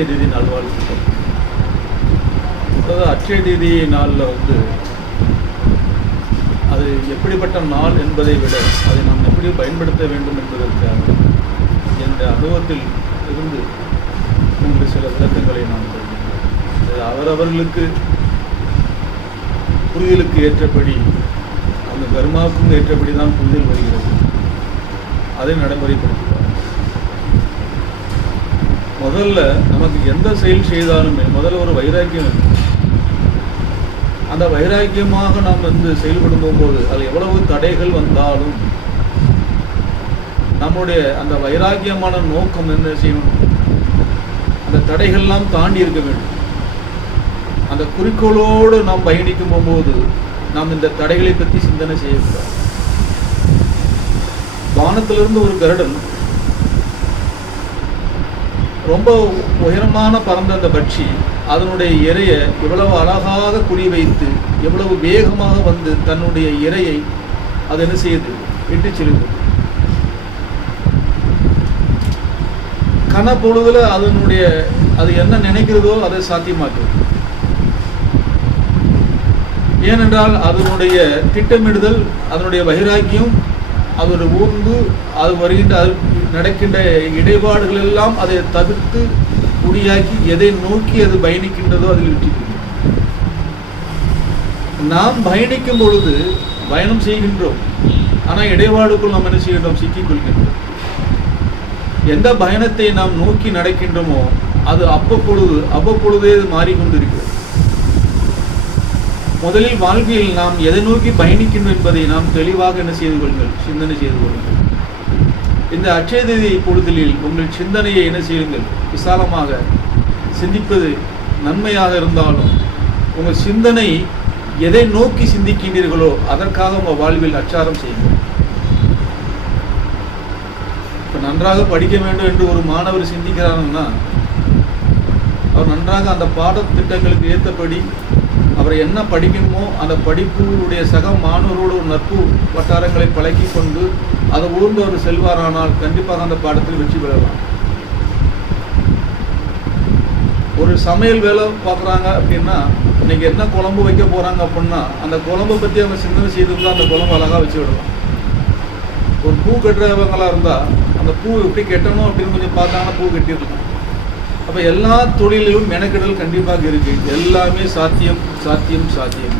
அட்சய தீதி நல்வாழ்த்துக்கள். அதாவது அட்சய தீதி நாளில் அது எப்படிப்பட்ட நாள் என்பதை விட அதை நாம் எப்படி பயன்படுத்த வேண்டும் என்பதற்காக என்னுடைய அனுபவத்தில் இருந்து உங்களுக்கு சில விளக்கங்களை நான் சொல்கிறேன். அவரவர்களுக்கு புரிதலுக்கு ஏற்றபடி அந்த கர்மாவுக்கும் ஏற்றபடி தான் புரிதல் வருகிறது. அதை நடைமுறைப்படுத்துவார். முதல்ல நமக்கு எந்த செயல் செய்தாலுமே முதல்ல ஒரு வைராக்கியம் இருக்கும். அந்த வைராக்கியமாக நாம் செயல்படும் போது அது எவ்வளவு தடைகள் வந்தாலும் நம்முடைய அந்த வைராக்கியமான நோக்கம் என்ன செய்யணும், அந்த தடைகள்லாம் தாண்டி இருக்க வேண்டும். அந்த குறிக்கோளோடு நாம் பயணிக்கும் போகும்போது நாம் இந்த தடைகளை பற்றி சிந்தனை செய்யக்கூடாது. வானத்திலிருந்து ஒரு கருடன் ரொம்ப உயரமான பறந்த அந்த பட்சி அதனுடைய இரையை எவ்வளவு அழகாக குறி வைத்து எவ்வளவு வேகமாக தன்னுடைய இரையை அது என்ன செய்யுது, விட்டு செல்லுது. கனப்பொழுதுல அது என்ன நினைக்கிறதோ அதை சாத்தியமாக்குது. ஏனென்றால் அதனுடைய திட்டமிடுதல், அதனுடைய வைராக்கியம், அதோட ஊர்ந்து அது வருகின்ற அது நடக்கின்ற இடைபாடுகள் எல்லாம் அதை தவிர்த்து முடியாக்கி எதை நோக்கி அது பயணிக்கின்றதோ அதில் வெற்றி. நாம் பயணிக்கும் பொழுது பயணம் செய்கின்றோம், ஆனால் இடைபாடுக்குள் நாம் என்ன செய்கின்றோம், சிக்கிக்கொள்கின்றோம். எந்த பயணத்தை நாம் நோக்கி நடக்கின்றோமோ அது அவ்வப்பொழுதே மாறிக்கொண்டிருக்கிறது. முதலில் வாழ்க்கையில் நாம் எதை நோக்கி பயணிக்கின்றோம் என்பதை நாம் தெளிவாக என்ன செய்து கொள்ளுங்கள், சிந்தனை செய்து கொள்ளுங்கள். இந்த அட்சய தீதி பொழுதில் உங்கள் சிந்தனையை என்ன செய்யுங்கள், விசாலமாக சிந்திப்பது நன்மையாக இருந்தாலும் உங்கள் சிந்தனை எதை நோக்கி சிந்திக்கின்றீர்களோ அதற்காக உங்கள் வாழ்வில் அச்சாரம் செய்யுங்கள். இப்போ நன்றாக படிக்க வேண்டும் என்று ஒரு மாணவர் சிந்திக்கிறாருன்னா அவர் நன்றாக அந்த பாடத்திட்டங்களுக்கு ஏற்றபடி அவரை என்ன படிக்கணுமோ அந்த படிப்புடைய சக மாணவரோடு ஒரு நட்பு வட்டாரங்களை பழக்கி கொண்டு அதை ஊர்ந்து அவர் செல்வாரானால் கண்டிப்பாக அந்த பாடத்தில் வெற்றி பெறலாம். ஒரு சமையல் வேலை பார்க்குறாங்க அப்படின்னா இன்னைக்கு என்ன குழம்பு வைக்க போகிறாங்க அப்படின்னா அந்த குழம்பை பற்றி அவங்க சிந்தனை செய்திருந்தால் அந்த குழம்பு அழகாக வச்சு விடலாம். ஒரு பூ கட்டுறவங்களாக இருந்தால் அந்த பூ எப்படி கட்டணும் அப்படின்னு கொஞ்சம் பார்த்தாங்கன்னா பூ கட்டிடலாம். அப்போ எல்லா தொழிலிலும் மெனக்கெடல் கண்டிப்பாக இருக்குது. எல்லாமே சாத்தியம் சாத்தியம் சாத்தியம்.